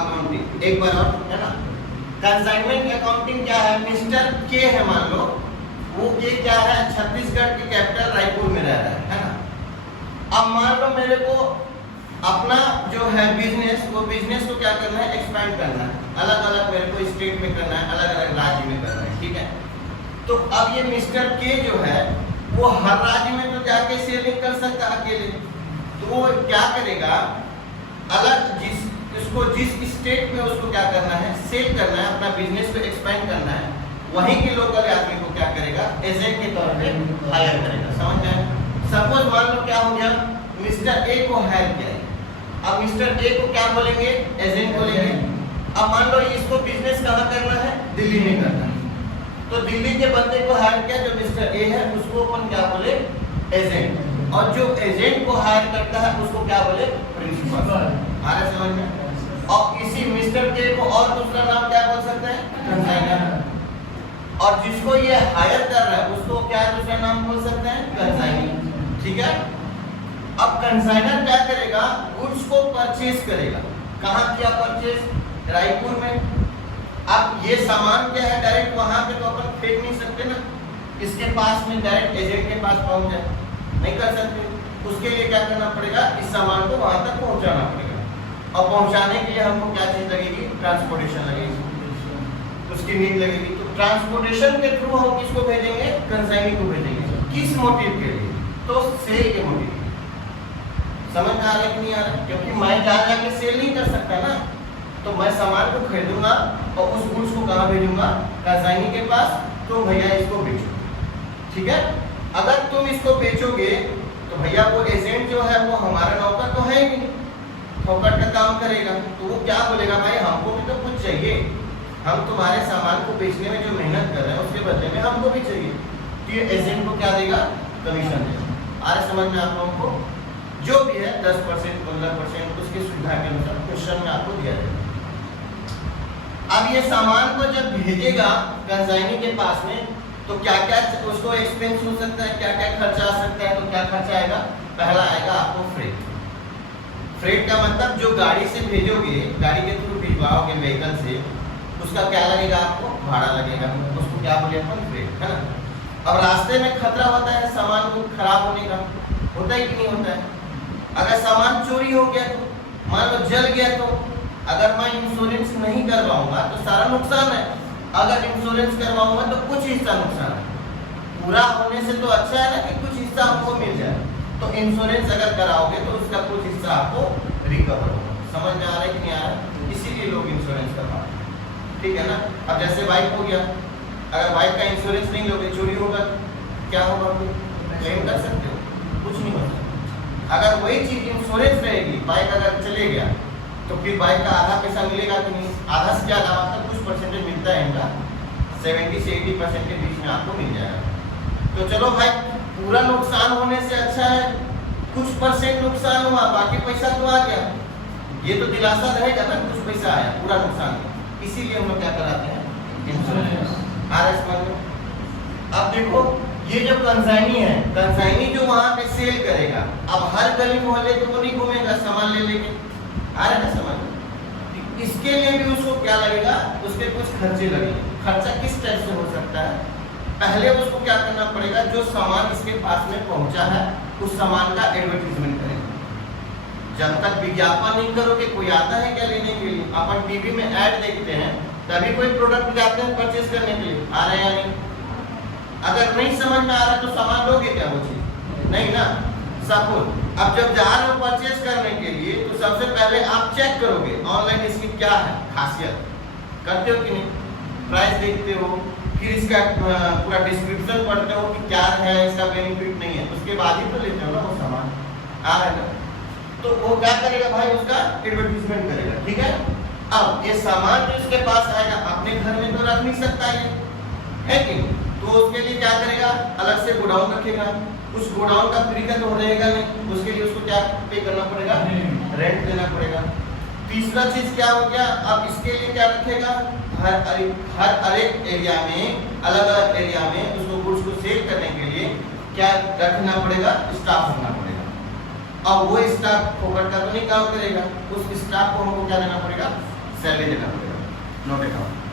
Accounting. एक बार और, है ना। कंसाइनमेंट अकाउंटिंग क्या है? मिस्टर के है, मान लो वो के क्या है, छत्तीसगढ़ की कैपिटल रायपुर में रह रहा है ना। अब मान लो मेरे को अपना जो है बिजनेस, वो बिजनेस को क्या करना है, एक्सपेंड करना है, अलग अलग मेरे को स्टेट में करना है, अलग अलग राज्य में करना है, ठीक है। तो अब ये मिस्टर के जो है वो हर राज्य में तो जाके सेलिंग कर सकता है अकेले, तो वो क्या करेगा, अलग जिस स्टेट में उसको क्या करना है, सेल करना है, अपना बिजनेस को एक्सपेंड करना है, वहीं के लोकल आदमी को क्या करेगा, एजेंट के तौर पे हायर करेगा। समझ गए? सपोज मान लो क्या हो गया, मिस्टर ए को हायर किया, अब मिस्टर ए को क्या बोलेंगे, एजेंट बोलेंगे। अब मान लो इसको बिजनेस कहाँ करना है, दिल्ली में करना है, तो दिल्ली के बंदे को हायर किया, जो मिस्टर ए है उसको अपन क्या बोले, एजेंट, और जो एजेंट को हायर करता है उसको क्या बोले, प्रिंसिपल। आ रहा समझ में? और इसी मिस्टर के को और दूसरा नाम क्या बोल सकते हैं, कंसाइनर, और जिसको ये हायर कर रहा है उसको क्या दूसरा नाम बोल सकते हैं, कंसाइनी, ठीक है। अब कंसाइनर क्या करेगा, गुड्स को परचेज करेगा, कहाँ किया परचेज, रायपुर में। अब ये सामान क्या है, डायरेक्ट वहां पे तो अपन फेंक नहीं सकते ना, इसके पास में डायरेक्ट एजेंट के पास पहुंच जाए, नहीं कर सकते। उसके लिए क्या करना पड़ेगा, इस सामान को वहां तक पहुंचाना पड़ेगा, और पहुंचाने के लिए हमको क्या चीज लगेगी, ट्रांसपोर्टेशन लगेगी, उसकी नीड लगेगी। तो ट्रांसपोर्टेशन के थ्रू हम किसको भेजेंगे, कंसाइनी को भेजेंगे। किस मोटिव के लिए, तो सेल के मोटिव। समझ में आ रहा है कि नहीं आ रहा? क्योंकि मैं जाके सेल नहीं कर सकता ना, तो मैं सामान को खरीदूंगा और उस गुड्स को कहाँ भेजूंगा, कंसाइनी के पास, तो भैया इसको बेचो, ठीक है। अगर तुम इसको बेचोगे तो भैया वो एजेंट जो है वो हमारा नौकर तो है ही नहीं, फोकट का काम करेगा, तो वो क्या बोलेगा, भाई हमको भी तो कुछ चाहिए, हम तुम्हारे सामान को बेचने में जो मेहनत कर रहे हैं उसके बदले में हमको भी चाहिए, तो ये एजेंट को क्या देगा, कमीशन देगा। आ रहा समझ में आप लोगों को? जो भी है 10% 15% उसकी सुविधा के अनुसार क्वेश्चन में आपको दिया जाएगा। अब ये सामान को जब भेजेगा कंसाइनी के पास में, तो क्या क्या उसको एक्सपेंस हो सकता है, क्या क्या खर्चा आ सकता है, तो क्या खर्चा आएगा, पहला आएगा आपको फ्रेट। फ्रेट का मतलब जो गाड़ी से भेजोगे, गाड़ी के थ्रू भिजवाओगे व्हीकल से, उसका क्या लगेगा, आपको भाड़ा लगेगा, उसको क्या बोले अपन, फ्रेट, है ना। अब रास्ते में खतरा होता है सामान को खराब होने का, होता है कि नहीं होता है। अगर सामान चोरी हो गया तो, मान लो जल गया तो, अगर मैं इंश्योरेंस नहीं करवाऊंगा तो सारा नुकसान है, अगर इंश्योरेंस करवाऊंगा तो कुछ हिस्सा नुकसान है। पूरा होने से तो अच्छा है ना कि कुछ हिस्सा आपको मिल जाए, तो इंश्योरेंस अगर कराओगे तो उसका कुछ हिस्सा आपको रिकवर होगा। समझ में आ रहा है कि नहीं आ रहा है? इसीलिए लोग इंश्योरेंस करवाते हैं, ठीक है ना। अब जैसे बाइक हो गया, अगर बाइक का इंश्योरेंस नहीं लोगे, चोरी होगा, क्या होगा, क्लेम कर सकते हो, कुछ नहीं होता। अगर वही चीज इंश्योरेंस रहेगी, बाइक अगर चले गया तो फिर बाइक का आधा पैसा मिलेगा कि नहीं, आधा से ज़्यादा मतलब कुछ परसेंटेज मिलता है इनका, 70 से 80% के बीच में आपको मिल जाएगा। तो चलो भाई, पूरा नुकसान होने से अच्छा है कुछ परसेंट नुकसान हुआ, बाकी पैसा तो आ गया, ये तो दिलासा रहेगा ना, कुछ पैसा आया, पूरा नुकसान। इसीलिए हम लोग क्या कराते हैं, इंश्योरेंस। अब देखो ये जो कंसाइनी है, कंसाइनी जो वहां पे सेल करेगा, अब हर गली मोहल्ले तो वो नहीं घूमेगा सामान ले लेके, आ रहा है समझ। इसके लिए भी उसको क्या लगेगा, उसके कुछ खर्चे लगेंगे। खर्चा किस टाइप से हो सकता है, पहले उसको क्या करना पड़ेगा, जो सामान इसके पास में पहुंचा है उस सामान का एडवर्टीजमेंट करेंगे। जब तक विज्ञापन नहीं करोगे, कोई आता है क्या लेने के लिए, अपन टीवी में ऐड देखते हैं तभी कोई प्रोडक्ट जाते हैं परचेज करने के लिए, आ रहे हैं या नहीं। अगर नहीं समझ में आ रहा तो सामान लोगे क्या, वो चीज नहीं ना। सपोज अब जब जा रहे हो परचेज करने के लिए, तो सबसे पहले आप चेक करोगे ऑनलाइन इसकी क्या है खासियत, करते हो कि नहीं, प्राइस देखते हो, फिर इसका पूरा डिस्क्रिप्शन पढ़ते हो कि क्या है, इसका बेनिफिट नहीं है, उसके बाद ही तो लेते हो ना वो सामान, आ रहा है। तो वो क्या करेगा भाई, उसका एडवर्टीजमेंट करेगा, ठीक है। अब ये सामान जो इसके पास आएगा, अपने घर में तो रख नहीं सकता है कि नहीं, तो उसके लिए क्या करेगा, अलग से गोडाउन रखेगा, उस गोडाउन का फ्री का तो रहेगा नहीं, उसके लिए उसको क्या पे करना पड़ेगा, रेंट देना पड़ेगा। तीसरा चीज क्या हो गया, अब इसके लिए क्या रखेगा, हर एक एरिया में, अलग अलग एरिया में उसको गुड्स को सेल करने के लिए क्या रखना पड़ेगा, स्टाफ रखना पड़ेगा। अब वो स्टाफ फोकट का तो नहीं काम करेगा, उस स्टाफ को हमको क्या देना पड़ेगा, सैलरी देना पड़ेगा, नॉट अकाउंट।